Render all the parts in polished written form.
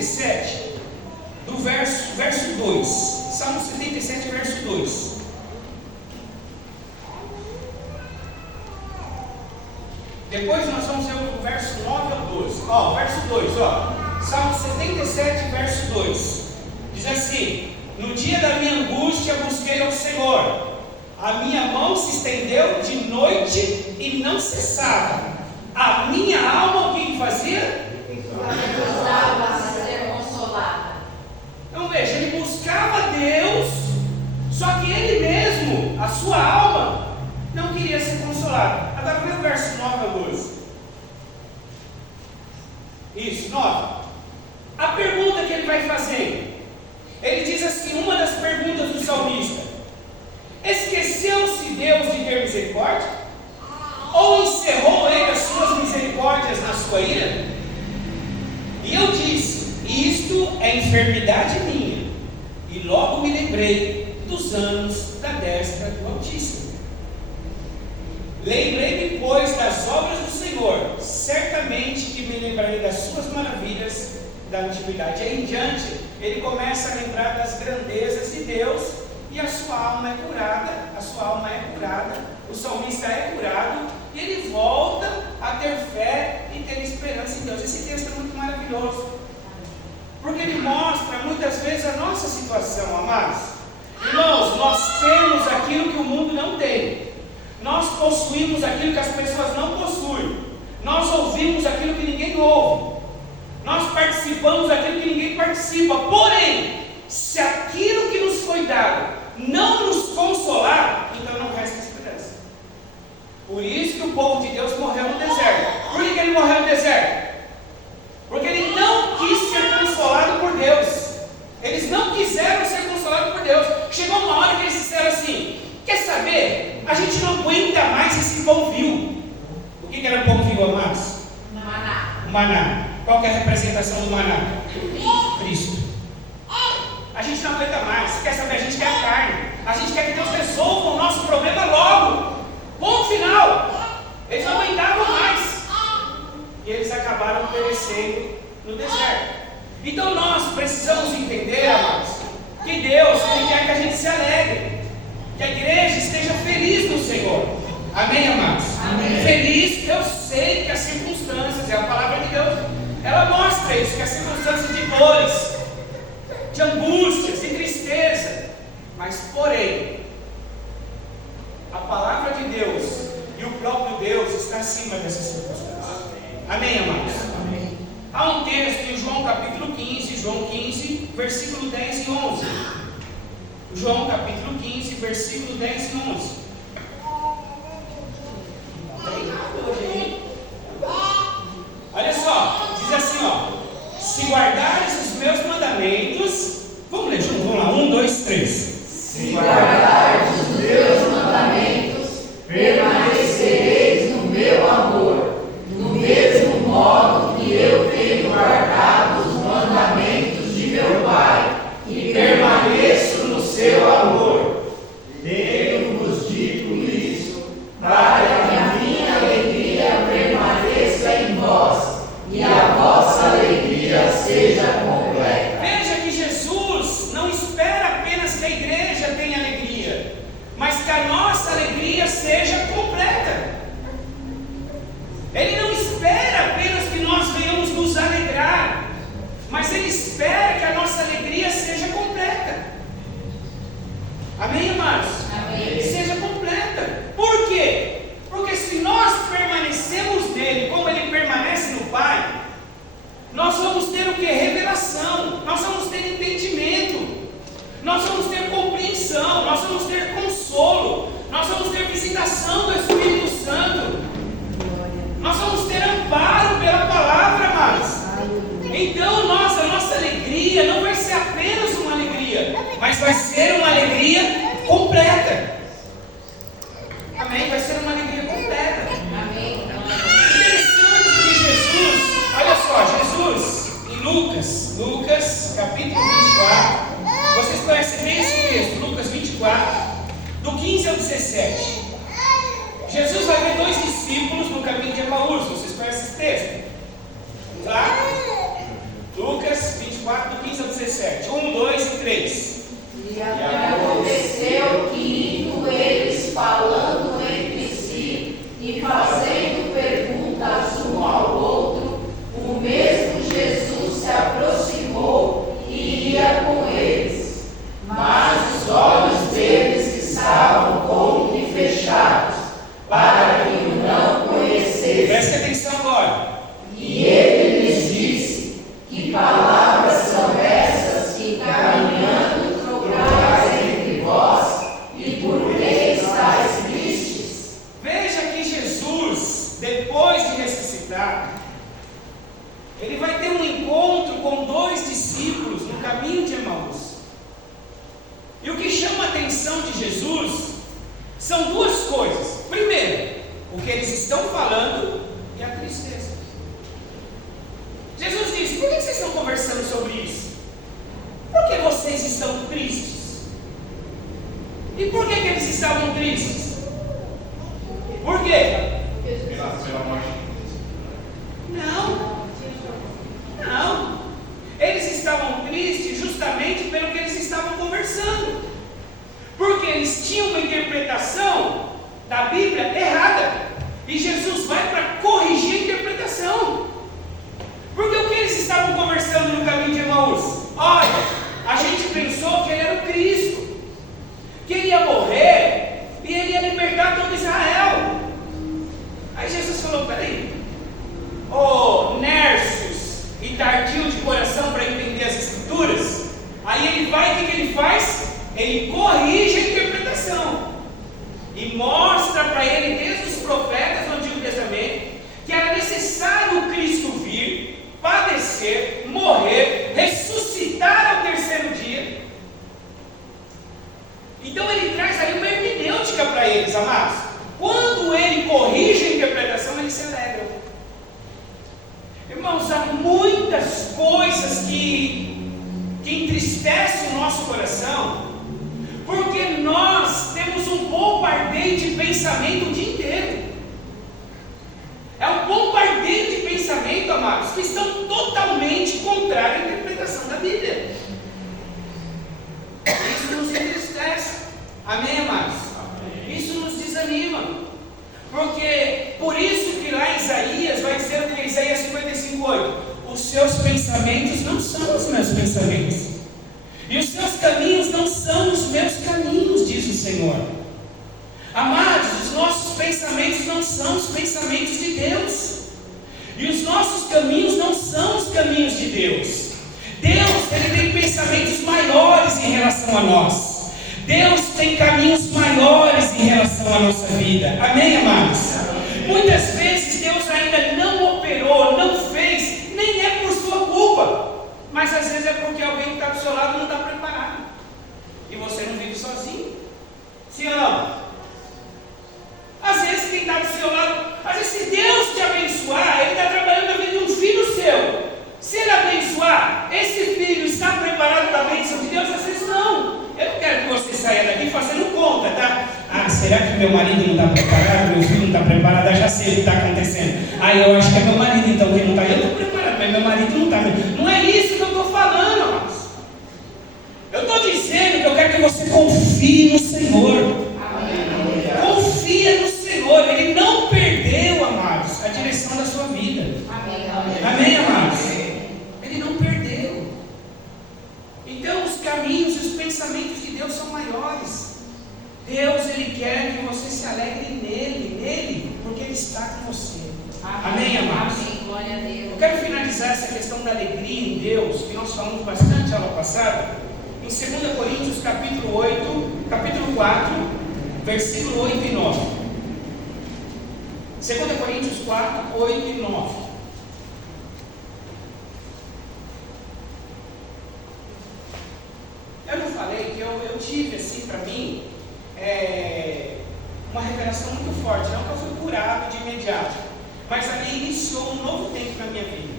77, do verso 2. Salmo 77, verso 2. Depois nós vamos ver o verso 9 ao 12. Verso 2, Salmo 77, verso 2. Diz assim: no dia da minha angústia busquei ao Senhor. A minha mão se estendeu de noite e não cessava. A minha alma o que fazia? Precisava ser consolada. Então veja, ele buscava Deus, só que ele mesmo, a sua alma, não queria ser consolado. Agora vê o verso 9 ao 12. Isso, 9. A pergunta que ele vai fazer, ele diz assim, uma das perguntas do salmista: esqueceu-se Deus de ter misericórdia? Ou encerrou ele as suas misericórdias na sua ira? E eu disse: isto é enfermidade minha. E logo me lembrei dos anos da destra do Altíssimo. Lembrei-me, pois, das obras do Senhor. Certamente que me lembrarei das suas maravilhas da antiguidade. Aí em diante, ele começa a lembrar das grandezas de Deus. E a sua alma é curada, o salmista é curado, e ele volta a ter fé e ter esperança em Deus. Esse texto é muito maravilhoso, porque ele mostra muitas vezes a nossa situação, amados. Irmãos, nós temos aquilo que o mundo não tem, nós possuímos aquilo que as pessoas não possuem, nós ouvimos aquilo que ninguém ouve, nós participamos daquilo que ninguém participa. Porém, se aquilo que nos foi dado não nos consolar, então não resta esperança. Por isso que o povo de Deus morreu no deserto. Por que ele morreu no deserto? Porque ele não quis ser consolado por Deus. Eles não quiseram ser consolados por Deus. Chegou uma hora que eles disseram assim: quer saber? A gente não aguenta mais esse pão vil. O que era o pão vil, amados? Maná. O maná. Qual que é a representação do maná? Cristo. A gente não aguenta mais. Quer saber? A gente quer a carne. A gente quer que Deus resolva o nosso problema logo. Ponto final. Eles não aguentavam mais. E eles acabaram perecendo no deserto. Então nós precisamos entender, amados, que Deus quer que a gente se alegre, que a igreja esteja feliz no Senhor. Amém, amados? Amém. Feliz, eu sei que as circunstâncias, é a palavra de Deus, ela mostra isso, que as circunstâncias de dores, de angústias, de tristeza, mas porém, a palavra de Deus e o próprio Deus está acima dessas circunstâncias. Amém, amados? Amém. Há um texto em João capítulo 15, João 15, versículo 10 e 11. João capítulo 15, versículo 10 e 11. Olha só, diz assim, se guardares os meus mandamentos, vamos ler junto, vamos lá, 1, 2, 3. Se guardares os meus mandamentos, permanecereis no meu amor, do mesmo modo que eu tenho guardado os mandamentos de meu Pai, e permaneço no seu amor. Tenho-vos dito isso, para que a minha alegria permaneça em vós, e a vossa alegria seja completa. Veja que Jesus não espera apenas que a igreja tenha alegria, mas que a nossa alegria seja completa. Ele não espera apenas que nós venhamos nos alegrar, mas Ele espera que a nossa alegria seja completa. Amém, amados? Amém. Seja completa. Por quê? Porque se nós permanecemos nele como Ele permanece no Pai, nós vamos ter o que? Revelação, nós vamos ter entendimento, nós vamos ter compreensão, nós vamos ter consolo, nós vamos ter visitação do Espírito Santo, nós vamos ter amparo pela palavra, amados. Então a nossa alegria não vai ser apenas uma alegria, mas vai ser uma alegria completa. Amém? Vai ser uma alegria completa. Amém. Interessante que Jesus, olha só, Jesus em Lucas capítulo 24, vocês conhecem bem esse texto, Lucas 24, do 15 ao 17. Jesus vai ver dois discípulos no caminho de Emaús. Vocês conhecem esse texto? Vamos lá? Lucas 24. eles. E aconteceu que, indo eles falando entre si e fazendo perguntas um ao outro, o mesmo Jesus se aproximou e ia com eles. Mas os olhos deles estavam como que fechados, para que o não conhecessem. Preste atenção agora. E ele lhes disse: que palavras são essas que caminhando trocais entre vós, e por que estáis tristes? Veja que Jesus, depois de ressuscitar, ele vai ter um encontro com 2 discípulos no caminho de Emaús. E o que chama a atenção de Jesus são 2 coisas. Primeiro, o que eles estão falando e a tristeza. Jesus diz: por que vocês estão conversando sobre isso? Por que vocês estão tristes? E por que eles estavam tristes? Por quê? Pela morte. Não. Eles estavam tristes justamente pelo que eles estavam conversando. Porque eles tinham uma interpretação da Bíblia errada. E Jesus vai para corrigir a interpretação. Porque o que eles estavam conversando no caminho de Emaús? Olha, a gente pensou que ele era o Cristo, que ele ia morrer e ele ia libertar todo Israel. Aí Jesus falou: peraí, Nércios e tardio de coração para entender as Escrituras. Aí ele vai, o que ele faz? Ele corrige a interpretação e mostra para ele, desde os profetas do Antigo Testamento, que era necessário o Cristo vir, padecer, morrer, ressuscitar ao 3º dia. Então ele traz aí uma hermenêutica para eles, amados. Quando ele corrige a interpretação, eles se alegram. Irmãos, há muitas coisas que entristecem o nosso coração, porque nós temos um bombardeio de pensamento o dia inteiro. É um bombardeio de pensamento, amados, que estão totalmente contrários à interpretação da Bíblia. Isso nos entristece. Amém, amados? Amém. Isso nos desanima. Porque, por isso que lá em Isaías vai dizer o que? Isaías 55:8: os seus pensamentos não são os meus pensamentos, e os seus caminhos não são os meus caminhos, diz o Senhor. Amados, os nossos pensamentos não são os pensamentos de Deus, e os nossos caminhos não são os caminhos de Deus. Deus, Ele tem pensamentos maiores em relação a nós. Deus tem caminhos maiores em relação à nossa vida. Amém, amados? Muitas vezes Deus ainda não operou, não fez, nem é por sua culpa, mas às vezes é porque alguém que está do seu lado não está preparado, e você não vive sozinho. Sim ou não? Às vezes quem está do seu lado, às vezes se Deus te abençoar, Ele está trabalhando na vida de um filho seu. Se Ele abençoar, esse filho está preparado para a bênção de Deus? Às vezes não. Eu não quero que você saia daqui fazendo conta, tá? Ah, será que meu marido não está preparado? Meu filho não está preparado? Já sei o que está acontecendo. Ah, eu acho que é meu marido então que não está. Eu estou preparado, mas meu marido não está. Não é isso que eu estou falando, amados. Eu estou dizendo que eu quero que você confie no Senhor. Confia no Senhor. Ele não perdeu, amados, a direção da sua vida. Amém, amados? Ele não perdeu. Então os caminhos e os pensamentos de Deus são maiores. Deus, Ele quer que você se alegre nele, porque Ele está com você. Amém, amados? Glória a Deus. Eu quero finalizar essa questão da alegria em Deus, que nós falamos bastante aula passada, em 2 Coríntios capítulo 4, versículo 8 e 9. 2 Coríntios 4, 8 e 9. Eu não falei que eu tive assim para mim uma revelação muito forte, não que eu fui curado de imediato, mas ali iniciou um novo tempo na minha vida.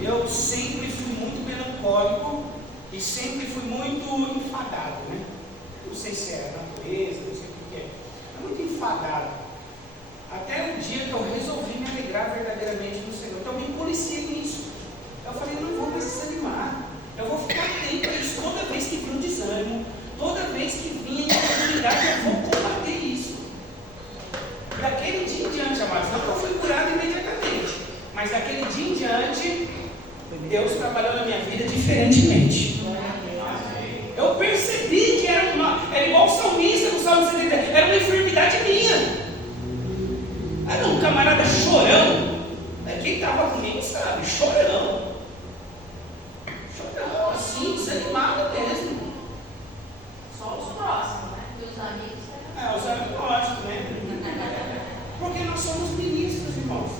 Eu sempre fui muito melancólico e sempre fui muito enfadado, né? Não sei se é a natureza, não sei o que é, muito enfadado. Até o dia que eu resolvi me alegrar verdadeiramente no Senhor. Então eu me policiei nisso. Eu falei, não vou mais desanimar. Eu vou ficar atento a isso toda vez que vir um desânimo. trabalhou na minha vida diferentemente. Eu percebi que era igual o salmista no Salmo 70, era uma enfermidade minha. Era um camarada chorão. Quem estava comigo sabe, chorão, assim, desanimado mesmo. Só os próximos, né? E os amigos. Os amigos, lógico, né? Porque nós somos ministros, irmãos.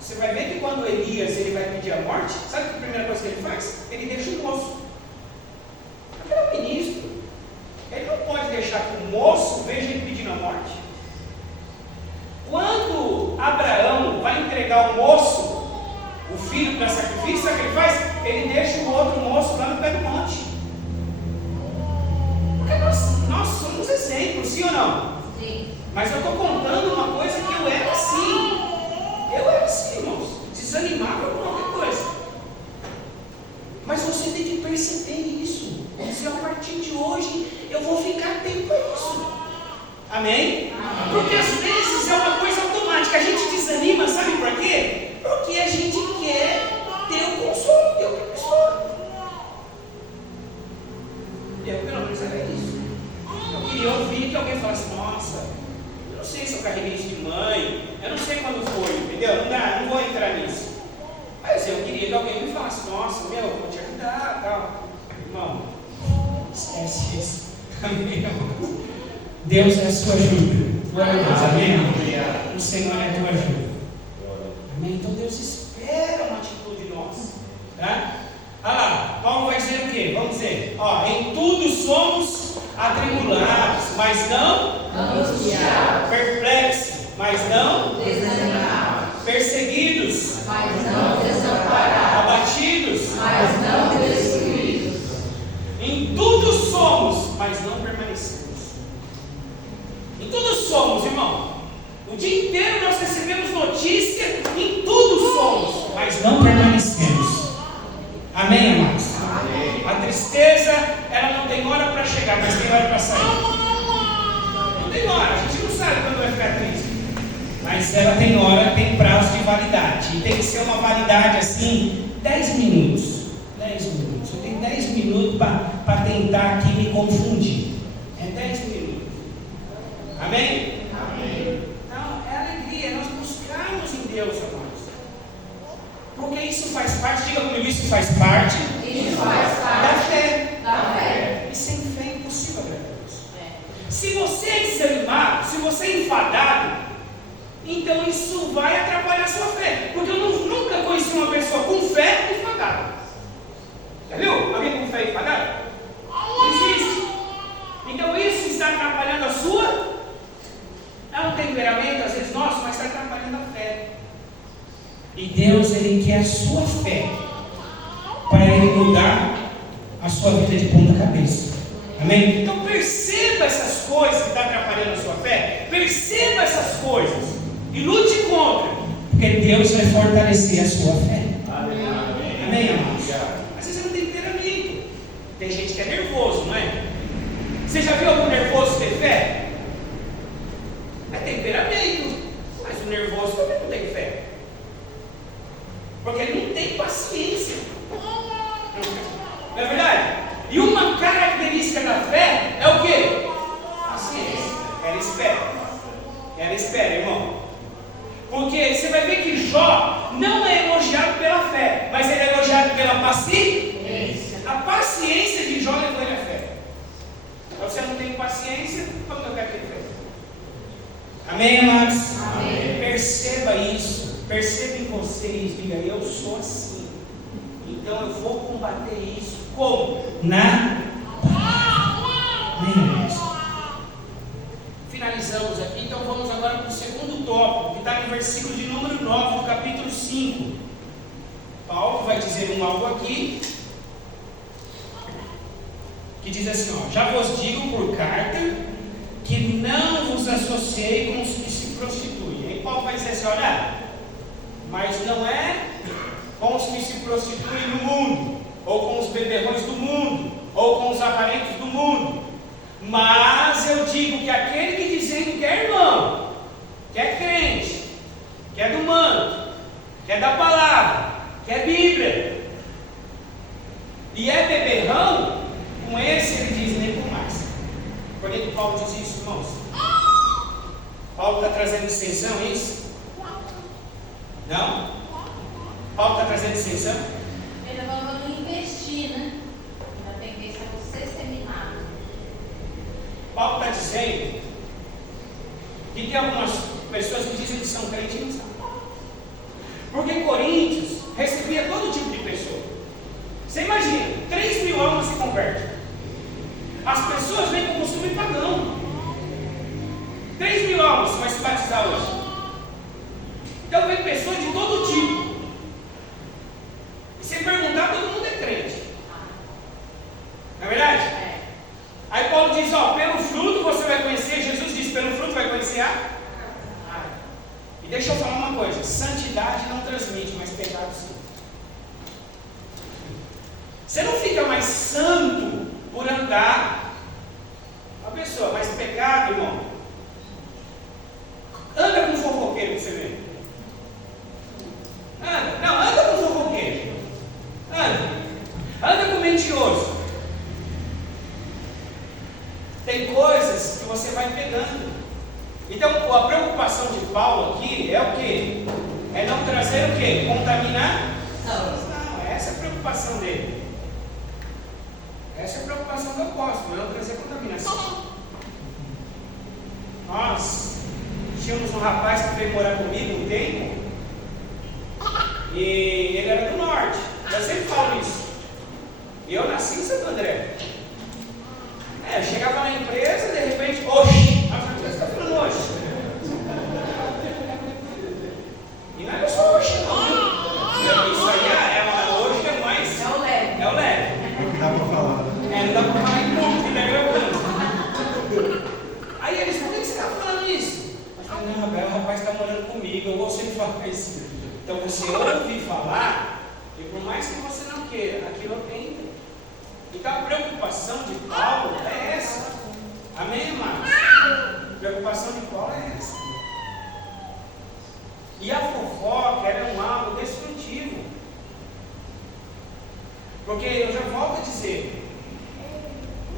Você vai ver que quando Elias ele vai pedir a morte, sabe a primeira coisa que ele faz? Ele deixa o moço. Porque ele é um ministro. Ele não pode deixar que o moço veja ele pedindo a morte. Quando Abraão vai entregar o moço, o filho para sacrifício, sabe o que ele faz? Ele deixa o outro moço lá no pé do monte. Porque nós somos exemplos, sim ou não? Sim. Mas eu estou contando uma coisa que eu era assim. Eu era assim, irmãos. Desanimava por qualquer coisa. Mas você tem que perceber isso. Dizer, a partir de hoje, eu vou ficar atento a isso. Amém? Porque às vezes é uma coisa automática. A gente desanima, sabe por quê? Porque a gente quer ter o consolo de outra pessoa. Eu, pelo menos, era isso. Eu queria ouvir que alguém falasse, nossa, eu não sei se eu carreguei isso de mãe, eu não sei quando foi, entendeu? Não vou entrar nisso. Mas eu queria que alguém me falasse, nossa, eu vou te ajudar, tal. Irmão, esquece isso. Amém, irmão? Deus é a sua ajuda. Glória a Deus, amém? O Senhor é a tua ajuda. Amém? Então Deus espera uma atitude nossa. Tá? Olha lá, Paulo vai dizer o quê? Vamos dizer, em tudo somos atribulados, mas não angustiados, perplexos, mas não desanimados, perseguidos, mas não desamparados, abatidos, mas não destruídos. Em tudo somos, mas não permanecemos. Em tudo somos, irmão. O dia inteiro nós recebemos notícia, em tudo somos, mas não permanecemos. Amém, amados? Amém. A tristeza, ela não tem hora para chegar, mas tem hora para sair. Não tem hora, a gente não sabe quando vai ficar triste. Mas ela tem hora, tem prazo de validade. E tem que ser uma validade assim, 10 minutos. 10 minutos. Eu tenho 10 minutos para tentar aqui me confundir. É 10 minutos. Amém? Amém. Então, é alegria, nós buscarmos em Deus, amados. Porque isso faz parte, diga comigo, isso faz parte, da fé. E sem fé é impossível agradar a Deus. Se você é desanimado, se você é enfadado, então isso vai atrapalhar a sua fé. Porque eu nunca conheci uma pessoa com fé enfadada. Já viu? Alguém com fé enfadada? Não existe. Então isso está atrapalhando a sua. É um temperamento, às vezes, nosso, mas está atrapalhando a fé. E Deus, Ele quer a sua fé para Ele mudar a sua vida de ponta cabeça. Amém? Então perceba essas coisas que estão atrapalhando a sua fé. Perceba essas coisas e lute contra, porque Deus vai fortalecer a sua fé. Amém, amados? Às vezes é um temperamento. Tem gente que é nervoso, não é? Você já viu algum nervoso ter fé? É temperamento, mas o nervoso também não tem fé, porque ele não tem paciência, não é verdade? E uma característica da fé é o quê? Paciência. Ela espera, irmão. Porque você vai ver que Jó não é elogiado pela fé, mas ele é elogiado pela paciência. A paciência de Jó levou ele à fé. Então você não tem paciência, como eu quero ter fé? Amém, amados? Amém. Perceba isso. Perceba em vocês. Diga, eu sou assim. Então eu vou combater isso. Como? Na palavra. Amém, amados? Finalizamos aqui. Então vamos agora para o segundo tópico, que está no versículo de número 9 do capítulo 5. Paulo vai dizer algo aqui que diz assim, já vos digo por carta que não vos associei com os que se prostituem. Aí Paulo vai dizer assim, olha, mas não é com os que se prostituem no mundo, ou com os beberrões do mundo, ou com os avarentos do mundo, mas eu digo que aquele que dizendo que é irmão, que é crente, que é do manto, que é da palavra, que é Bíblia. E é beberrão, com esse ele diz nem com mais. Por que Paulo diz isso, irmãos? Paulo está trazendo dissensão, é isso? Não? Paulo está trazendo dissensão? Ele está falando em investir, né? Na tendência a você ser minado. Paulo está dizendo que tem algumas pessoas que dizem que são crentes e não são. Porque Coríntios recebia todo tipo de pessoa. Você imagina, 3.000 almas se convertem. As pessoas vêm com o costume pagão. 3.000 almas vai se batizar hoje. Então vem pessoas de todo tipo. E se perguntar, todo mundo é crente. Não é verdade? É. Aí Paulo diz, ó, pelo fruto você vai conhecer. Jesus disse, pelo fruto vai conhecer a... E deixa eu falar uma coisa, santidade não transmite, mas pecado sim. Você não fica mais santo por andar. Uma pessoa, mas pecado, irmão. Anda com fofoqueiro que você vê. Anda com fofoqueiro. Anda com mentiroso. Tem coisas que você vai pegando. Então, a preocupação de Paulo aqui é o quê? É não trazer o quê? Contaminar? Não, essa é a preocupação dele. Essa é a preocupação do apóstolo, não trazer contaminação. Nós tínhamos um rapaz que veio morar comigo um tempo, e ele era do norte. Eu sempre falo isso. E eu nasci em Santo André. Eu chegava na empresa, de repente, oxi, a empresa está falando hoje. E não é só oxi, não. Isso aí hoje é mais. É o leve. É o leve. Não dá para falar. Não dá para falar em público, ele é gravando. Aí eles, por que você está falando isso? Eu falei, não, o rapaz está morando comigo, eu vou sempre falar isso. Então você ouve falar, e por mais que você não queira, aquilo entra. Então a preocupação de Paulo é essa. Amém, irmãos? A preocupação de Paulo é essa. E a fofoca era um algo destrutivo. Porque eu já volto a dizer,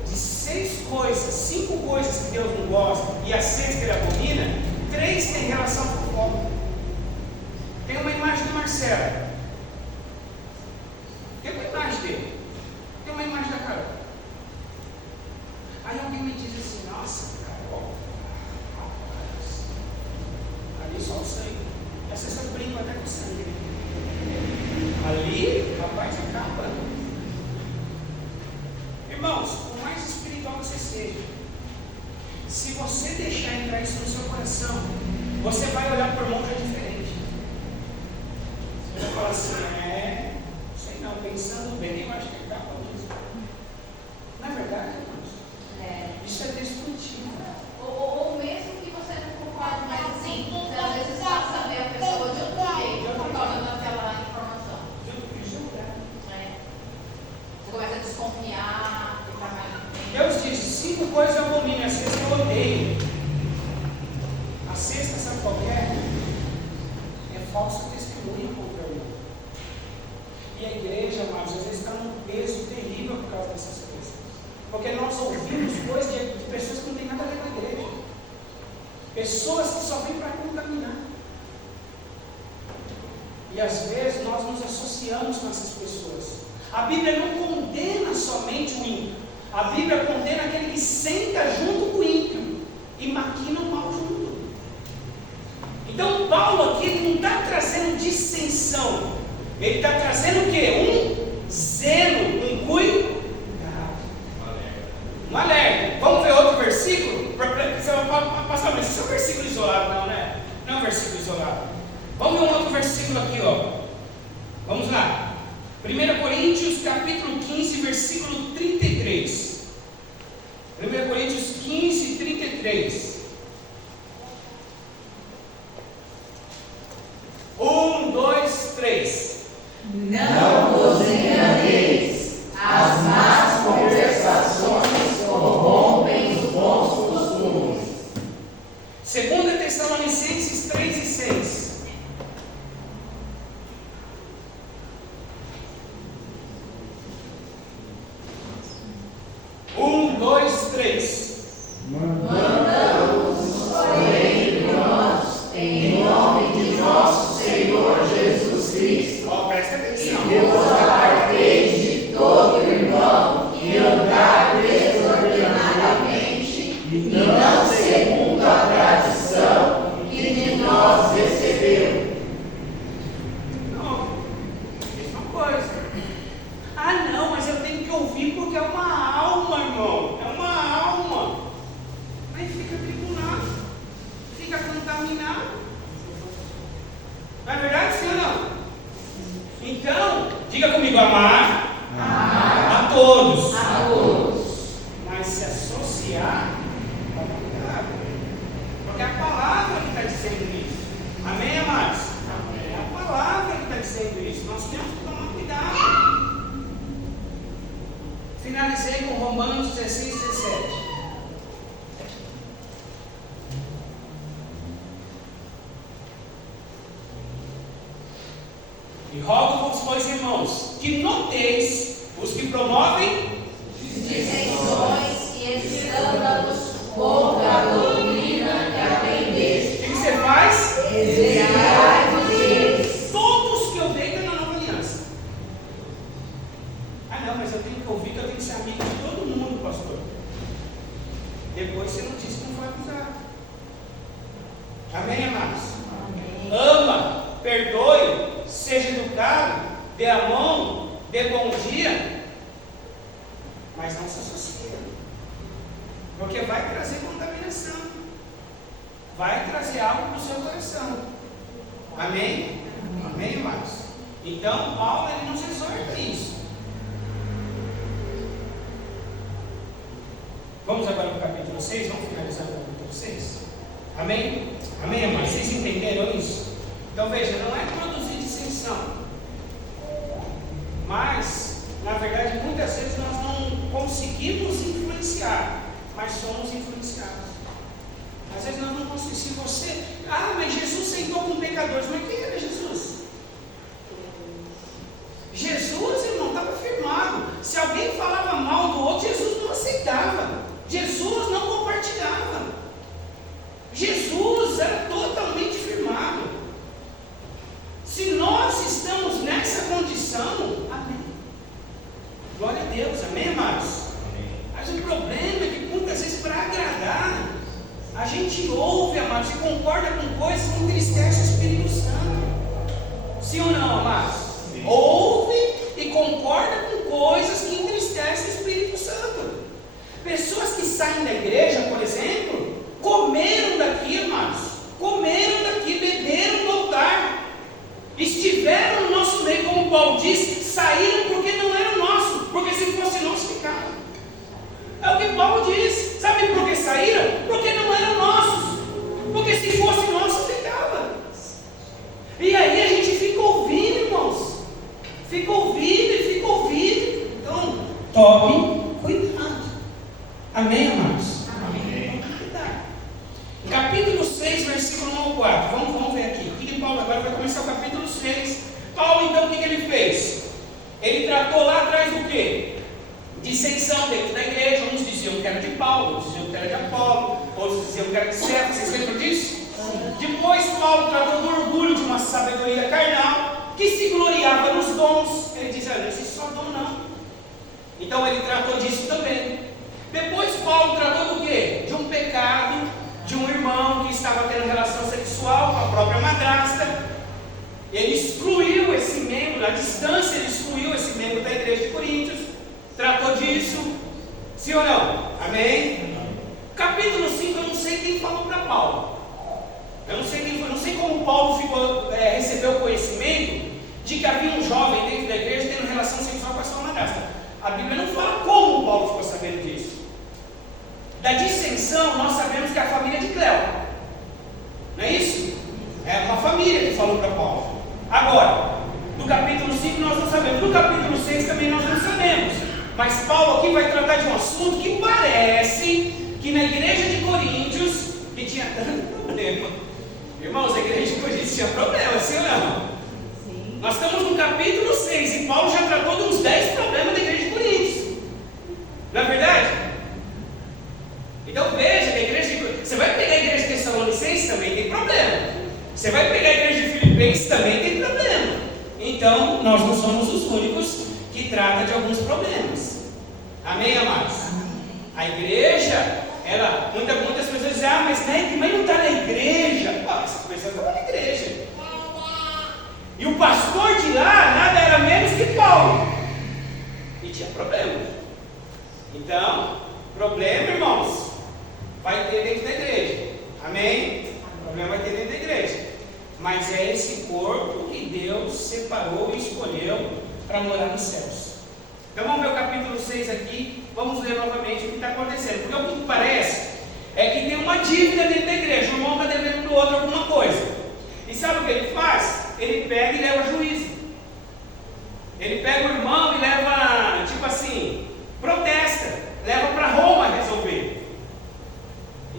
de 6 coisas, 5 coisas que Deus não gosta e a 6 que ele abomina, 3 têm relação com fofoca. Tem uma imagem do Marcelo. Tem uma imagem dele. Tem uma imagem da Carol. Aí alguém me diz assim, nossa, Carol, rapaz, ali só o sangue. Essa pessoa brinca até com o sangue. Ali, rapaz, acaba. Irmãos, por mais espiritual que você seja, se você deixar entrar isso no seu coração, você vai olhar por monja diferente. Você vai falar assim, sei não, pensando bem, eu acho que é capa disso. Não é verdade, irmãos? Isso é destrutivo. Ou mesmo que você não concorde, mas assim, você às vezes passa a ver a pessoa de outro jeito, por causa daquela informação. Você começa a desconfiar, ficar mais. Deus diz, 5 coisas eu abomino, a 6ª eu odeio. A 6ª, sabe qual é? É falso testemunho contra o outro. E a igreja, amados, às vezes está num peso terrível por causa dessas coisas. Porque nós ouvimos coisas de pessoas que não têm nada a ver com a igreja. Pessoas que só vêm para contaminar. E às vezes nós nos associamos com essas pessoas. A Bíblia não condena somente o ímpio. A Bíblia condena aquele que senta junto com o ímpio e maquina o mal junto. Então Paulo aqui ele não está trazendo dissensão. Ele está trazendo o quê? Um zelo, um cuidado. Um alerta. Vamos ver outro versículo? Você vai passar, mas isso é um versículo isolado, não, né? Não é um versículo isolado. Vamos ver um outro versículo aqui, ó. Vamos lá. 1 Coríntios capítulo 15, versículo 33. 1 Coríntios 15, 33. 1, 2, 3. Não vos enganeis, as más conversações corrompem os bons costumes. 2 Tessalonicenses 3 e 6. todos. A todos. Mas se associar, toma cuidado. Porque é a palavra que está dizendo isso. Amém, amados? É a palavra que está dizendo isso. Nós temos que tomar cuidado. Finalizei com Romanos 16, 17. E rogo-vos, pois, irmãos, que noteis os que promovem Dissensões e escândalos contra a doutrina que aprendeste. O que você faz? Desviai-vos deles. Todos que eu dei estão na nova aliança. Ah, não, mas eu tenho que ouvir que eu tenho que ser amigo de todo mundo, pastor. Depois você não disse que não foi acusado. Amém, amados? Amém. Ama, perdoe, seja educado, dê a mão, dê bom dia, mas não se associa, porque vai trazer contaminação, vai trazer algo para o seu coração. Amém? Amém, irmãos? Então, Paulo ele nos exorta isso. Vamos agora para o capítulo 6, vamos finalizar o capítulo 6? Amém? Amém, irmãos? Vocês entenderam isso? Então veja, não é produzir dissensão, mas, na verdade, muitas vezes nós não conseguimos influenciar, mas somos influenciados. Às vezes nós não conseguimos. Se você, mas Jesus sentou com pecadores, mas quem era Jesus? Jesus, irmão, estava firmado. Se alguém falava mal do outro, Jesus não aceitava, Jesus não compartilhava. Jesus era totalmente firmado. Se nós estamos nessa condição, amém. Glória a Deus, amém, amados? Mas o problema é que muitas vezes para agradar, a gente ouve, amados, e concorda com coisas que entristecem o Espírito Santo. Sim ou não, amados? Sim. Ouve e concorda com coisas que entristecem o Espírito Santo. Pessoas que saem da igreja, por exemplo, comeram daqui, amados, comeram daqui, beberam do altar, estiveram no nosso meio, como Paulo diz, saíram porque não eram nossos, porque se fosse nosso ficavam. É o que Paulo diz. Sabe por que saíram? Porque não eram nossos, porque se fosse nosso ficava. E aí a gente fica ouvindo, irmãos, fica ouvindo e fica ouvindo. Então, tome cuidado. Amém, amados? Amém. Tome cuidado. Capítulo 6, versículo 1 ao 4. Vamos ver aqui. O que Paulo agora vai começar o capítulo 6. Paulo, então, o que ele fez? Ele tratou lá atrás do quê? Dissensão dentro da igreja. Uns diziam que era de Paulo, outros diziam que era de Apolo, outros diziam que era de Cefas. Vocês lembram disso? Depois Paulo tratou do orgulho de uma sabedoria carnal, que se gloriava nos dons. Ele diz, não existe só dom não. Então ele tratou disso também. Depois Paulo tratou do quê? De um pecado de um irmão que estava tendo relação sexual com a própria madrasta. Ele excluiu esse membro, à distância ele excluiu esse membro da igreja de Coríntios. Tratou disso, sim ou não? Amém? Capítulo 5, eu não sei quem falou para Paulo. Eu não sei quem foi, não sei como Paulo recebeu o conhecimento de que havia um jovem dentro da igreja tendo relação sexual com a sua madrasta. A Bíblia não fala como Paulo ficou sabendo disso. Da dissensão, nós sabemos que é a família de Cleo. Não é isso? É uma família que falou para Paulo. Agora, do capítulo 5 nós não sabemos. Do capítulo 6 também nós não sabemos. Mas Paulo aqui vai tratar de um assunto que parece que na igreja de Coríntios, que tinha tanto problema. Irmãos, a igreja de Coríntios tinha problema, sim ou não? Sim. Nós estamos no capítulo 6 e Paulo já tratou de uns 10 problemas da igreja de Coríntios. Não é verdade? Então veja que a igreja de... Você vai pegar a igreja de Tessalonicenses, também tem problema. Você vai pegar a igreja de Filipenses, também tem problema. Então, nós não somos os únicos que tratam de alguns problemas. Amém, amados? A igreja, muitas pessoas dizem, mas não está na igreja. Essa pessoa estava na igreja. E o pastor de lá, nada era menos que Paulo. E tinha problema. Então, problema, irmãos, vai ter dentro da igreja. Amém? O problema vai ter dentro da igreja. Mas é esse corpo que Deus separou e escolheu para morar nos céus. Então vamos ver o capítulo 6, acontecendo. Porque o que parece é que tem uma dívida dentro da igreja. O irmão está devendo para o outro alguma coisa. E sabe o que ele faz? Ele pega e leva juízo. Ele pega o irmão e leva, tipo assim, protesta. Leva para Roma resolver.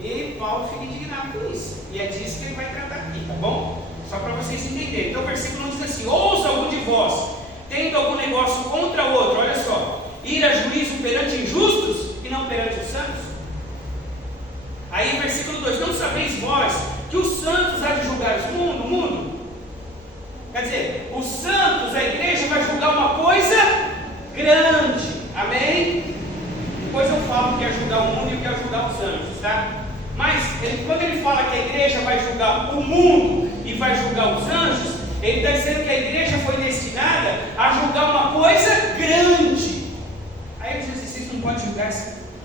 E Paulo fica indignado com isso. E é disso que ele vai tratar aqui, tá bom? Só para vocês entenderem. Então o versículo 1 diz assim: ouça algum de vós, tendo algum negócio contra outro, olha só, ir a juízo perante injustos e não perante os santos. Aí versículo 2: não sabeis vós que os santos há de julgar o mundo? Quer dizer, os santos, a igreja vai julgar uma coisa grande, amém? Depois eu falo o que é julgar o mundo e o que é julgar os anjos, tá? Mas quando ele fala que a igreja vai julgar o mundo e vai julgar os anjos, ele está dizendo que a igreja foi destinada a julgar uma coisa grande. Aí ele diz assim: vocês não podem julgar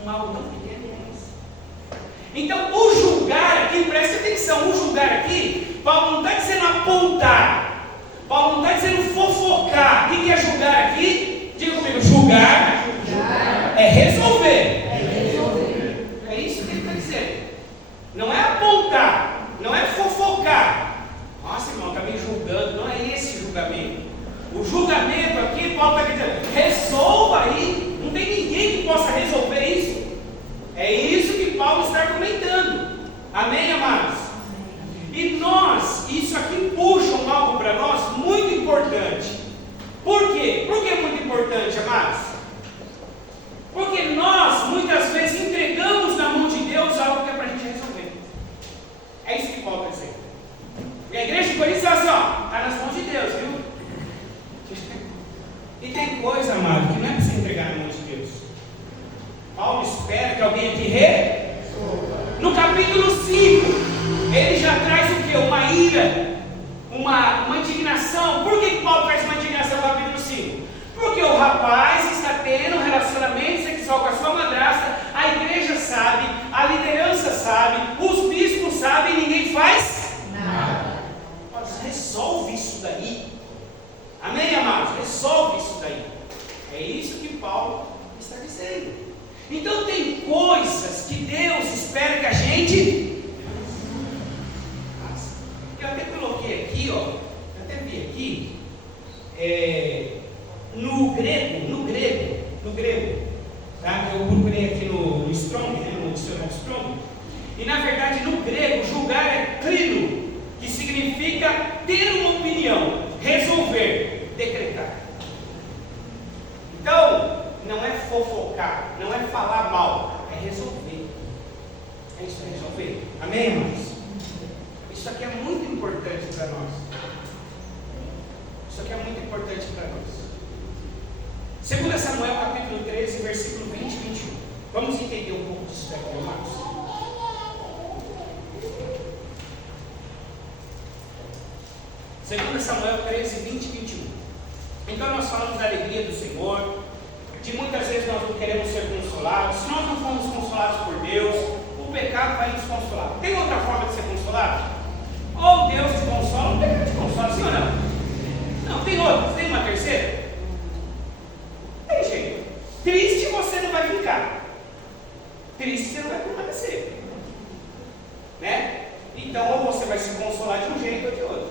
um algo tão pequeno. Então o julgar aqui, preste atenção, o julgar aqui, Paulo não está dizendo apontar, Paulo não está dizendo fofocar. O que é julgar aqui? Diga comigo: julgar é resolver. É isso que ele está dizendo. Não é apontar, não é fofocar. Nossa, irmão, está me julgando. Não é esse julgamento. O julgamento aqui, Paulo está dizendo: resolva aí. Não tem ninguém que possa resolver isso. É isso que Paulo está argumentando. Amém, amados? E nós, isso aqui puxa algo para nós muito importante. Por quê? Por que é muito importante, amados? Porque nós, muitas vezes, entregamos na mão de Deus algo que é para a gente resolver. É isso que Paulo está dizendo. E a igreja de Corinto diz assim: ó, está nas mãos de Deus, viu? E tem coisa, amado, que não é para você entregar na mão de Deus. Paulo espera que alguém aqui resolva. No capítulo 5, ele já traz o que? Uma ira, uma indignação. Por que Paulo traz uma indignação no capítulo 5? Porque o rapaz está tendo um relacionamento sexual com a sua madrasta, a igreja sabe, a liderança sabe, os bispos sabem e ninguém faz nada. Resolve isso daí. Amém, amados? Resolve isso daí. É isso que Paulo está dizendo. Então tem coisas que Deus espera que a gente faça. Eu até coloquei aqui, ó, eu até vi aqui, no grego, tá? Eu procurei aqui no Strong, né, no dicionário Strong, e na verdade no grego julgar é klino, que significa ter uma opinião, resolver, decretar. Então, não é fofocar, não é falar mal, é resolver. É isso, é resolver. Amém, irmãos? Isso aqui é muito importante para nós. Isso aqui é muito importante para nós. 2 Samuel capítulo 13, versículo 20 e 21. Vamos entender um pouco disso daqui, irmãos. Segundo Samuel 13, 20 e 21. Então nós falamos da alegria do Senhor, de muitas vezes nós não queremos ser consolados. Se nós não formos consolados por Deus, o pecado vai nos consolar. Tem outra forma de ser consolado? Ou Deus te consola, ou o pecado te consola, sim ou não? Não, tem outra, tem uma terceira? Tem jeito. Triste você não vai ficar. Triste você não vai permanecer. Né? Então, ou você vai se consolar de um jeito ou de outro.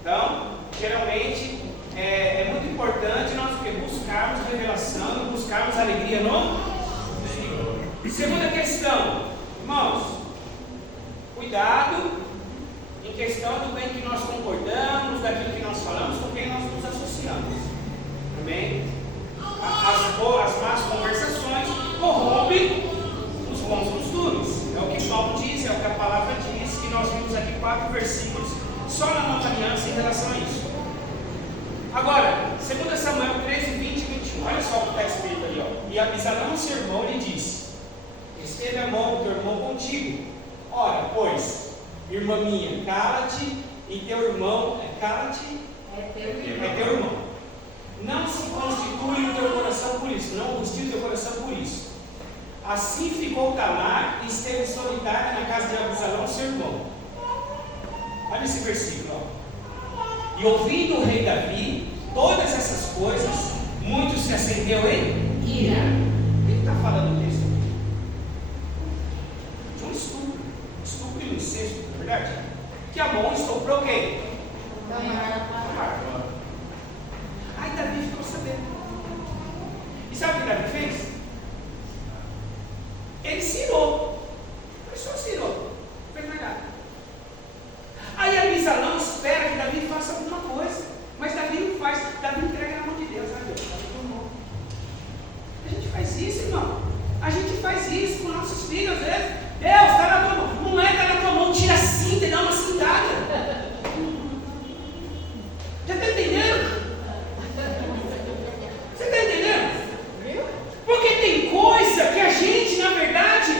Então, geralmente, é muito importante nós buscarmos revelação, buscarmos alegria no Senhor. Segunda questão, irmãos, cuidado em questão do bem que nós concordamos, daquilo que nós falamos, com quem nós nos associamos. Amém? As más conversações corrompem os bons costumes. É o que Paulo diz, é o que a palavra diz, e nós vimos aqui 4 versículos só na nova aliança em relação a isso. Agora, 2 Samuel 13, 20 e 21, olha só o que está escrito ali, ó. E Abisalão, seu irmão, lhe disse: esteve a mão do teu irmão contigo. Ora, pois, irmã minha, cala-te, e teu irmão, cala-te, é teu irmão. Não se constitui o teu coração por isso, não angustie o teu coração por isso. Assim ficou Tamar e esteve solitária na casa de Abisalão, seu irmão. Olha esse versículo, ó. E ouvindo o rei Davi todas essas coisas, muito se acendeu em ira. O que está falando o texto aqui? verdade? Que Amon estuprou quem? Tamar. Aí Davi ficou sabendo. E sabe o que Davi fez? Ele se irou. Ele só se irou. Não fez mais nada. Aí Abisalão espera que Davi faça alguma coisa. Mas Davi não faz. Davi entrega na mão de Deus. Sabe? Davi tomou. A gente faz isso, irmão. A gente faz isso com nossos filhos, às vezes. Deus, está na tua mão. Não é, está na tua mão. Tira a cinta e dá uma cintada. Já está entendendo? Você está entendendo? Porque tem coisa que a gente, na verdade,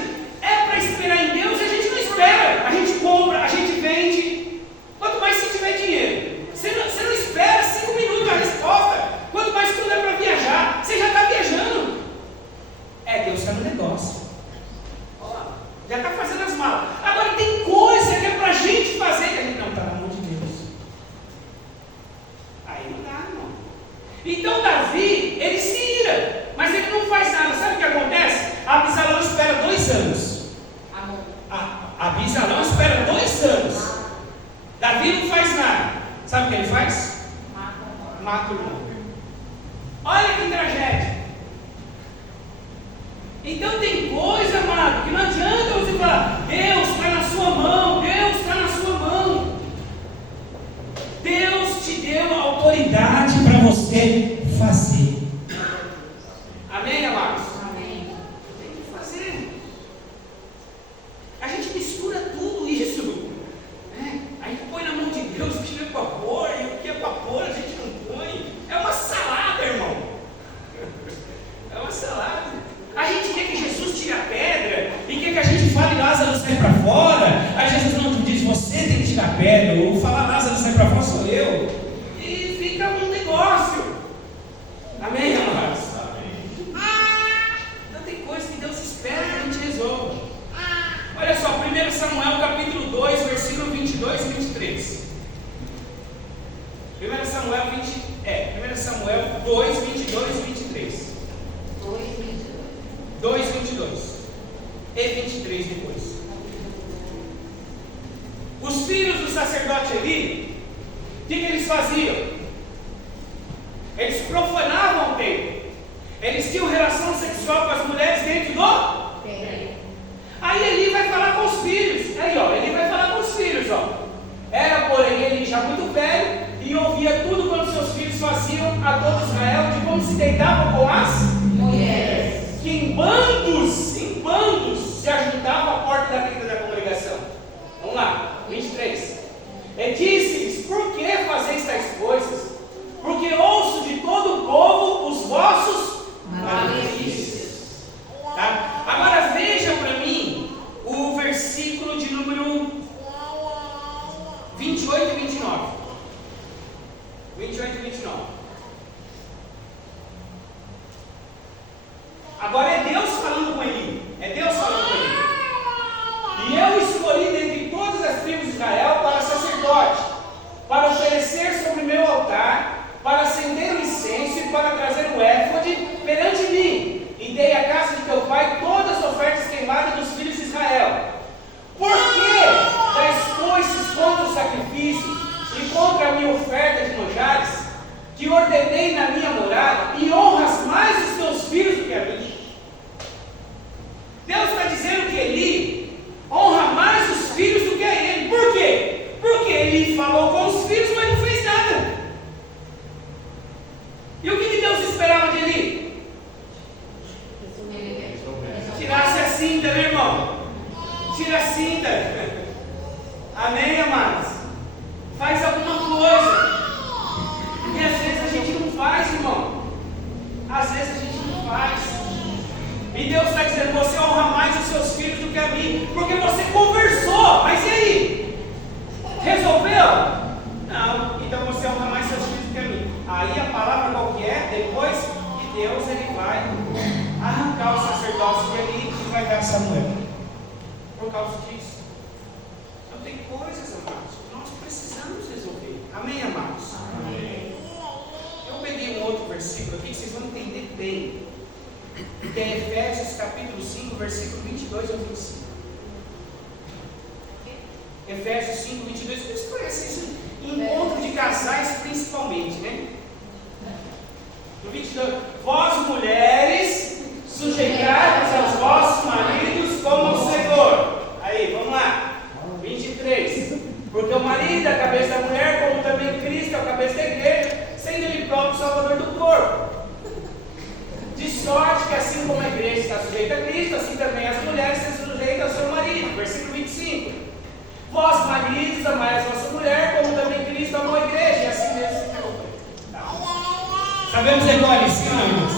é para esperar em Deus e a gente não espera. A gente compra, a gente vende. Quanto mais se tiver dinheiro. Você não espera 5 minutos a resposta. Quanto mais tudo é para viajar. Você já está viajando. Deus está no negócio. Já está fazendo as malas. Agora tem coisa que é para a gente fazer que a gente não está na mão de Deus. Aí não dá, irmão. Então Davi, ele se ira, mas ele não faz nada. Sabe o que acontece? Abisalão espera 2 anos. Abisalão espera 2 anos. Davi não faz nada. Sabe o que ele faz? Mata o irmão. Olha que tragédia. Então tem coisa, amado, que não adianta você falar, Deus está na sua mão, Deus está na sua mão. Deus te deu a autoridade para você fazer. Amém, amados? Amém. Tem que fazer. A gente mistura tudo isso. Né? A gente põe na mão de Deus o que é para pôr e o que é para pôr a gente não põe. É uma salada, irmão. É uma salada. A gente quer que Jesus tire a pedra e quer que a gente fale Lázaro sai para fora. Aí Jesus não diz, você tem que tirar a pedra, ou falar Lázaro sai para fora sou eu. E fica um negócio. Amém, amados? Então tem coisa que Deus espera que a gente resolva. Olha só, 1 Samuel capítulo 2, versículo 22 e 23. 1 Samuel 2, 22 e 23. 2, 22 e 23 depois. Os filhos do sacerdote Eli, o que eles faziam? Eles profanavam o templo. Eles tinham relação sexual com as mulheres dentro do templo. Aí Eli vai falar com os filhos. Eli vai falar com os filhos, Era, porém, Eli já muito velho e ouvia tudo quanto seus filhos faziam a todo Israel, de como se deitavam com as mulheres. Que em bandos se ajuntavam à porta da tenda da congregação. Vamos lá, 23. E disse-lhes, por que fazeis tais coisas? Porque ouço de todo o povo os vossos malefícios. Tá? Agora veja para mim o versículo de número 28 e 29. 28 e 29. Agora é Deus falando com Eli. É Deus falando com Eli. E eu escolhi dentre todas as tribos de Israel para sacerdote, para oferecer sobre meu altar, para acender o incenso e para trazer o éfode perante mim. E dei à casa de teu pai todas as ofertas queimadas dos filhos de Israel. Por que dais coices contra os sacrifícios e contra a minha oferta de manjares, que ordenei na minha morada, e honras mais os teus filhos do que a mim? Deus está dizendo que Eli honra mais os filhos do que a ele. Por quê? Porque ele falou com os filhos, mas não fez nada. E o que Deus esperava de Eli? Tirasse a cinta, né, irmão? Tira a cinta. Amém, amados? Faz alguma coisa. E às vezes a gente não faz, irmão. Às vezes a gente não faz. E Deus está dizendo, você honra mais os seus filhos do que a mim, porque você conversou. Mas e aí? Resolveu? Não. Então você honra mais seus filhos do que a mim. Aí a palavra qual que é? Depois que Deus ele vai arrancar o sacerdócio de Eli e vai dar a Samuel. Por causa disso. Então tem coisas, amados, que nós precisamos resolver. Amém, amados? Amém. Eu peguei um outro versículo aqui que vocês vão entender bem. Que é Efésios capítulo 5, versículo 22 ao 25. Efésios 5, 22, vocês conhecem isso em encontro de casais principalmente, né? No 22, vós mulheres, sujeitai-vos aos vossos maridos como ao Senhor. Aí, vamos lá. 23, porque o marido é a cabeça da mulher, como também Cristo é a cabeça da igreja, sendo ele próprio o salvador do corpo. De sorte que assim como a igreja está sujeita a Cristo, assim também as mulheres se sujeitam ao seu marido. Versículo 25. Vós maridos, amai a vossa mulher, como também Cristo amou a igreja, e assim mesmo se deu. Sabemos decore, sim ou não, irmãos?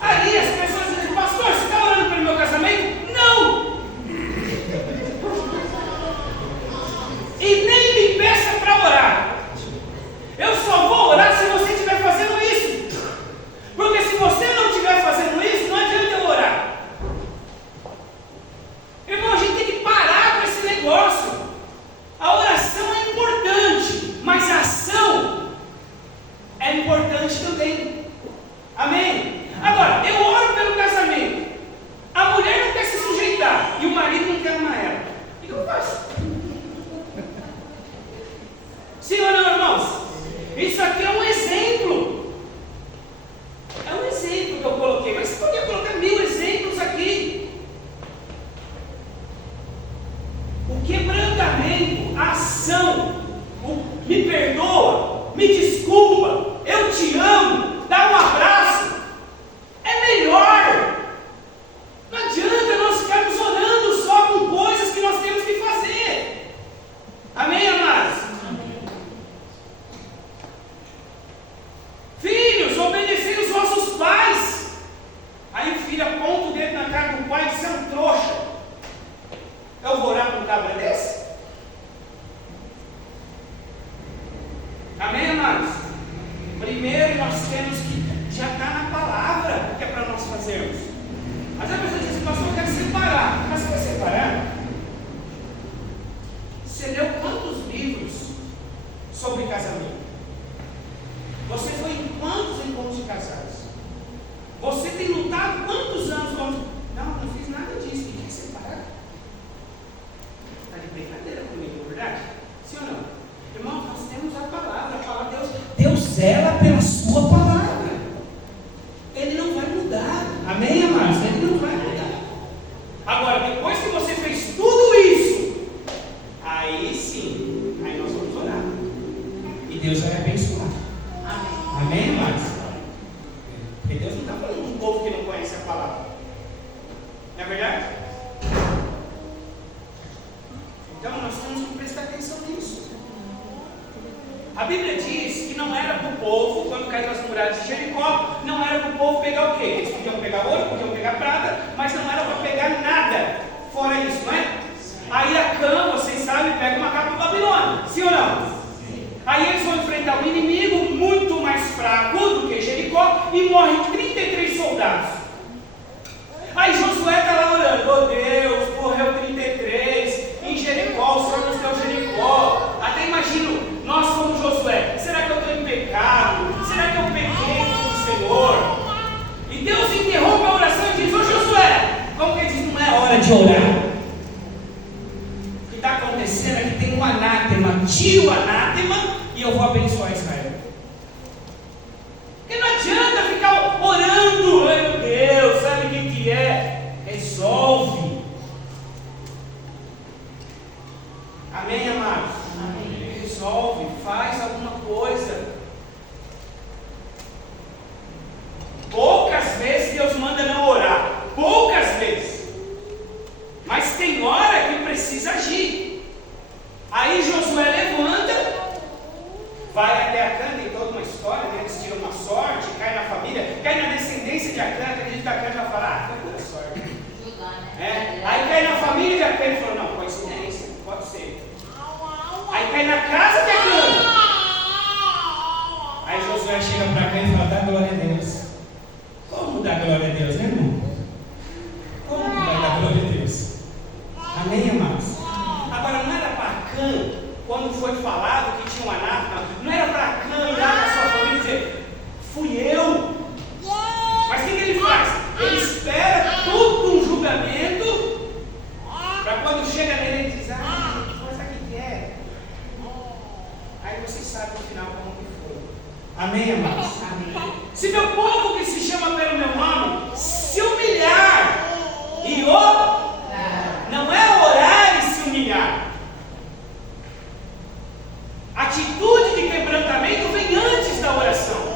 Aí as pessoas dizem, pastor, você está orando pelo meu casamento? Não! E nem me peça para orar. Eu só vou orar se você estiver fazendo isso. Porque se você não estiver fazendo isso, não adianta eu orar. Irmão, a gente tem que parar com esse negócio. A oração é importante, mas a ação é importante também. Amém? Agora, eu oro pelo casamento. A mulher não quer se sujeitar e o marido não quer amar ela. O que eu faço? Sim ou não, irmãos? Isso aqui é um exemplo. É um exemplo que eu coloquei, mas você podia colocar 1000 exemplos aqui. O quebrantamento, a ação, me perdoa, me desculpa, eu te amo, dá um abraço, é melhor. Não adianta nós ficarmos orando só com coisas que nós temos que fazer. Amém, amados? Filhos, obedecei os vossos pais. Aí o filho aponta o dedo na cara do pai e diz: você é um trouxa. Eu vou orar por um cabra desse? Amém, amados? Primeiro nós temos que já está na palavra que é para nós fazermos. Mas a pessoa diz assim: pastor, eu quero separar. Mas você vai separar? Você leu quantos livros sobre casamento? Você foi em quantos encontros de casais? Você tem lutado quantos anos com... Não fiz nada disso. E quer separar? Está de brincadeira comigo, é verdade? Sim ou não? Irmão, nós temos a palavra de Deus. Deus zela pela sua palavra. Ele não vai mudar. Amém, amados? Ele não vai mudar. Agora, depois que você fez tudo isso, aí sim, aí nós vamos orar. E Deus vai abençoar. Amém, amados? Porque Deus não está falando de um povo que não conhece a palavra. Não é verdade? Então nós temos que prestar atenção nisso. A Bíblia diz que não era para o povo, quando caiu as muralhas de Jericó, não era para o povo pegar o quê? Eles podiam pegar ouro, podiam pegar prata, mas não era para pegar nada fora isso, não é? Aí Acã, vocês sabem, pega uma capa da Babilônia, sim ou não? Aí eles vão enfrentar um inimigo muito mais fraco do que Jericó e morrem 33 soldados. Aí Josué está lá orando: oh Deus, morreu 33 em Jericó, o Senhor nos deu Jericó. Até imagino nós como Josué: será que eu estou em pecado? Será que eu pequei com o Senhor? E Deus interrompe a oração e diz: ô Josué, como que ele diz, não é hora de orar. O que está acontecendo é que tem um anátema, tira o anátema e eu vou abençoar Israel. Porque não adianta ficar orando: ai meu Deus, sabe o que é? Resolve. Amém, amados? Amém. Resolve, faz alguma coisa. Poucas vezes Deus manda não orar, poucas vezes. Mas tem hora que precisa agir. Aí Josué levanta, vai até Acã, tem toda uma história, né? Eles tiram uma sorte, cai na família, cai na descendência de Acã, acredita que Acã vai falar: foi pura sorte. Aí cai na família de Acã e falou: não, coincidência, pode ser. Aí cai na casa de Acã. Aí Josué chega para Acã e fala: dá glória a Deus. Como dar glória a Deus, né, irmão? Como vai dar glória a Deus? Amém, amados? Agora, não era para Acã, quando foi falado que tinha um anátema, não era para Acã olhar para sua família e dizer: fui eu. Mas o que ele faz? Ele espera todo um julgamento para quando chega Se meu povo que se chama pelo meu nome se humilhar, e não é orar e se humilhar. A atitude de quebrantamento vem antes da oração.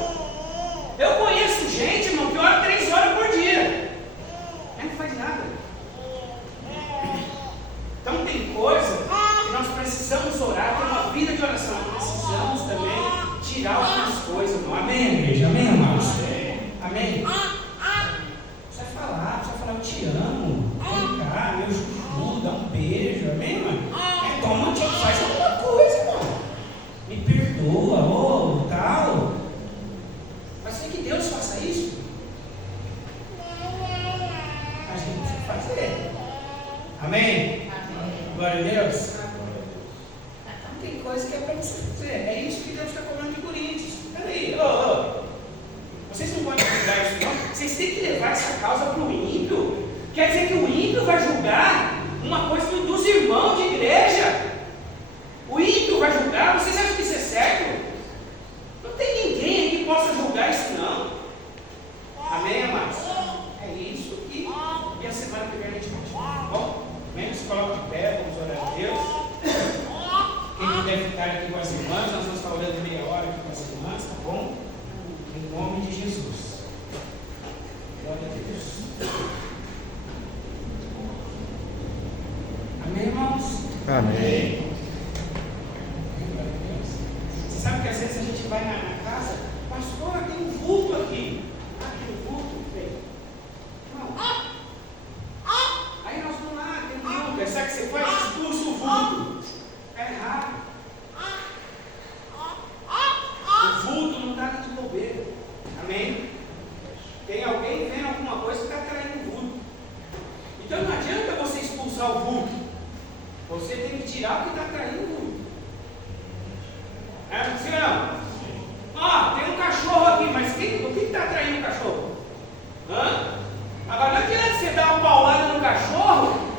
Eu conheço gente, irmão, que ora 3 horas por dia, mas não faz nada. Então tem coisa que nós precisamos orar, ter uma vida de oração. Precisamos também tirar algumas coisas, irmão. Amém, igreja? Amém, amados? Amém? Precisa falar, eu te amo. Vem cá, meu chuchu, dá um beijo. Amém, mano? Toma, faz alguma coisa, irmão. Me perdoa, tal. Mas tem que Deus faça isso. A gente precisa fazer. Amém? Glória a Deus. Então tem coisa que é para você fazer. É isso que Deus está cobrando de Coríntios. Peraí, vocês não podem julgar isso não? Vocês têm que levar essa causa para o ímpio. Quer dizer que o ímpio vai julgar uma coisa dos irmãos de igreja. O ímpio vai julgar. Vocês acham que isso é certo? Não tem ninguém aí que possa julgar isso não. Amém, amados? É isso e a semana que vem a gente continua, tá bom? Amém? Se coloca de pé, vamos orar a Deus. Quem puder ficar aqui com as irmãs, nós vamos estar orando meia hora aqui com as irmãs, tá bom? Em nome de Jesus. Glória a Deus. Amém, irmãos? Amém. Glória a Deus. Você sabe que às vezes a gente vai na casa, pastor, tem um vulto aqui. Tem um vulto? Tem. Não. Aí nós vamos lá, tem um vulto. Sabe o que você faz? Expulsa o vulto. É errado. O vulto não está de bobeira. Amém? Tem alguém vendo alguma coisa que está traindo o vulto. Então não adianta você expulsar o vulto. Você tem que tirar o que está traindo o vulto. É, sim ou não? Tem um cachorro aqui, mas o que está traindo o cachorro? Agora não adianta você dar uma paulada no cachorro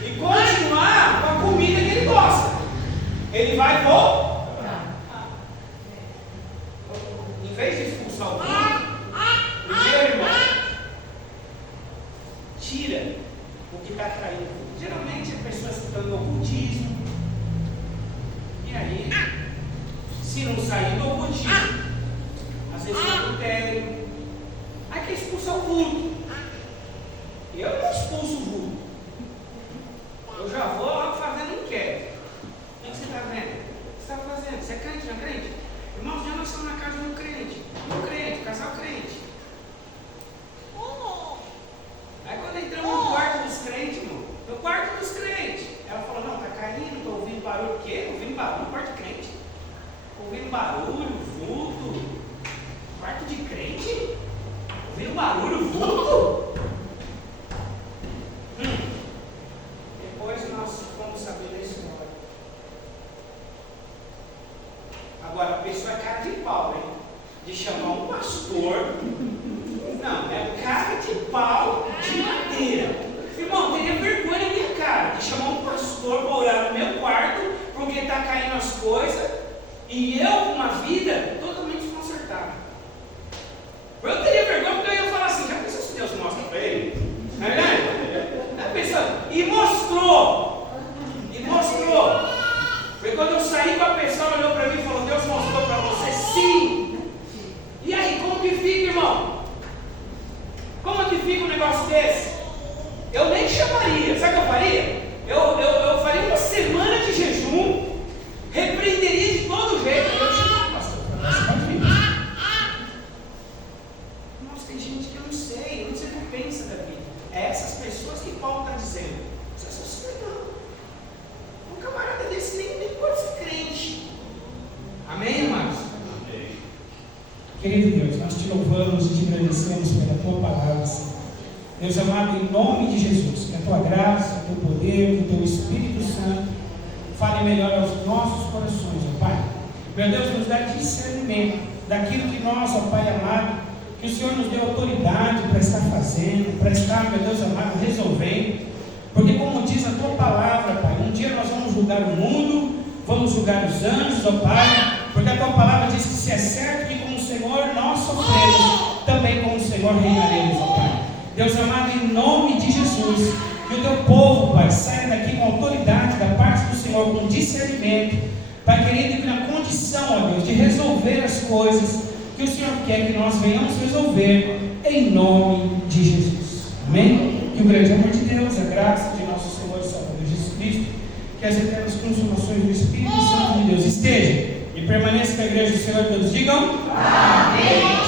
e continuar com a comida que ele gosta. Ele vai voltar. Em vez de expulsar o vulto, primeiro, irmão, tira o que está traindo o vulto. Geralmente é pessoas que estão no ocultismo. E aí, se não sair do ocultismo, às vezes é adultério, aí quer expulsar o vulto. Eu não expulso o vulto. Eu já vou logo fazendo inquérito. O que você está vendo? O que você está fazendo? Você é crente, não é crente? Irmãos, já nós estamos na casa de um crente. Casal crente. Aí quando entramos no quarto dos crentes, irmão, no quarto dos crentes, ela falou, não, está caindo, estou ouvindo barulho. O quê? Ouvindo barulho no quarto de crente? Ouvindo barulho, vulto. Quarto de crente? Ouvindo barulho, vulto? Depois nós vamos saber da história. Agora, a pessoa é cara de pau, hein? De chamar um pastor. Não, é cara de pau de madeira. Irmão, teria vergonha na minha cara de chamar um pastor para orar no meu quarto porque está caindo as coisas e eu com uma vida totalmente desconcertada. Eu teria vergonha porque eu ia falar assim, já pensou se Deus mostra para ele? Não é verdade? E mostrou. Foi quando eu saí com a pessoa, olhou para mim e falou, Deus mostrou para você? Sim. E aí, como que fica, irmão? Como que fica um negócio desse? Eu nem chamaria, sabe o que eu faria? Eu faria uma semana de jejum, repreenderia de todo jeito. Eu chamaria, pastor, você pode vir. Nossa, tem gente que eu não sei o que pensa da vida. É essas pessoas que Paulo está dizendo. Você associa não. Um camarada desse nem pode ser crente. Amém, irmãos? Amém. Querido Deus, nós te louvamos e te agradecemos pela tua palavra, Senhor. Deus amado, em nome de Jesus, que a tua graça, o teu poder, o teu Espírito Santo fale melhor aos nossos corações, ó Pai. Meu Deus, nos dá discernimento daquilo que nós, ó Pai amado, que o Senhor nos deu autoridade para estar fazendo, para estar, meu Deus amado, resolvendo. Porque como diz a tua palavra, Pai, um dia nós vamos julgar o mundo, vamos julgar os anjos, ó Pai, porque a tua palavra diz que se é certo que como o Senhor Senhor nós sofremos, também com o Senhor reinaremos, ó Pai. Deus amado, em nome de Jesus, que o teu povo, Pai, saia daqui com autoridade da parte do Senhor, com discernimento, Pai querido, na condição, ó Deus, de resolver as coisas que o Senhor quer que nós venhamos resolver, em nome de Jesus. Amém? Que o grande amor de Deus, a graça de nosso Senhor e Salvador Jesus Cristo, que as eternas consumações do Espírito Santo de Deus esteja e permaneça com a igreja do Senhor. Todos digam amém.